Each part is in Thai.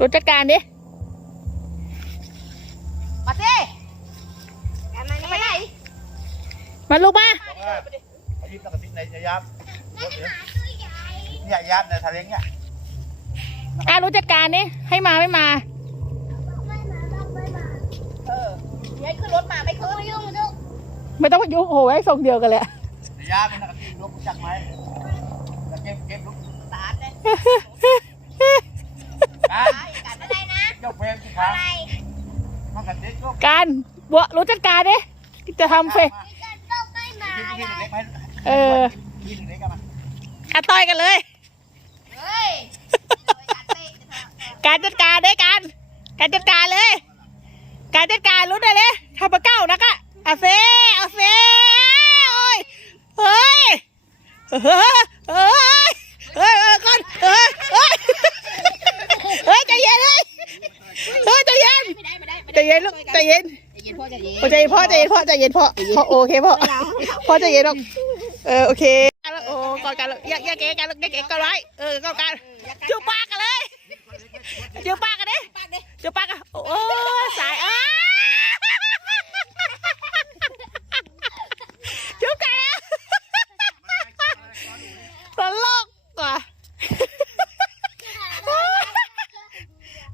รู้จัดการดิมาสิกันมานี่ไปไหนมาลูกมาบอกว่าอายิบนักสิในยยับเนี่ยยับในทะเลเนี่ยอะรู้จัดการดิให้มาไม่มาเออเดี๋ยวขึ้นรถมาไม่ขึ้นไม่ยุ่งไม่ยุ่งไม่ต้องมายุ่งโอ้โหให้ส่งเดียวกันเลยในยับเป็นนักสิลูกจักไหมแล้วเก็บเก็บลูกตาดเลย ครับมันกันเด็กลูกการบัวรู้จัดการดิจะทำเฟซพี่เล็กให้เออพี่เล็กกันมาอะต่อยกันเลย เฮ้ยการจัดการได้การการจัดการเลย การจัดการรู้ได้เลยทำมาเก้านักอะเอาเซเอาเซโอ้ยเฮ้ยเฮ้ยเฮ้ยเฮ้ยเฮ้ยก่อนเฮ้ยเฮ้ยเฮ้ยใจเย็นเลยเฮ้ยใจเย็น ไม่ได้ไม่ได้ไม่ ใจได้เย็นลูกใจเย็นใจเย็นพ่อใจเย็นโอ้ใจเย็นพ่อใจเย็นพ่อใจเย็นพ่อพ่อโอเคพ่อพ่อใจเย็นลูกเออโอเคแล้วโอ้กอดกันลูกอย่าอย่าเก๋กันลูกอย่าเก๋กันไว้เออกอดกันจูบปากกันเลยจูบปากกันดิปากดิจูบปากกันโอ้สายอ้าจูบกันแล้วตลกว่ะ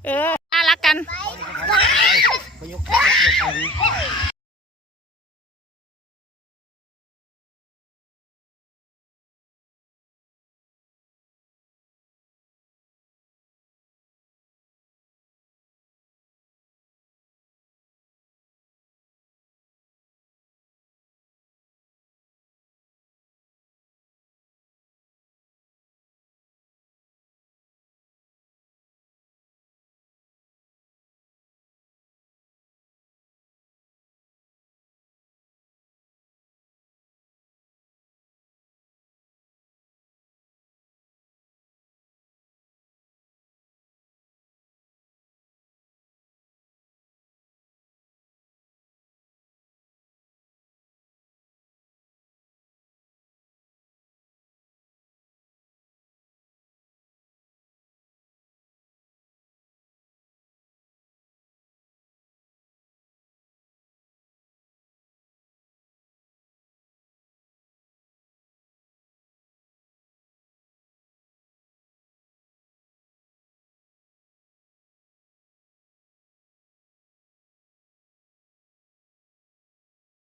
เออ 啊哈哈哈哈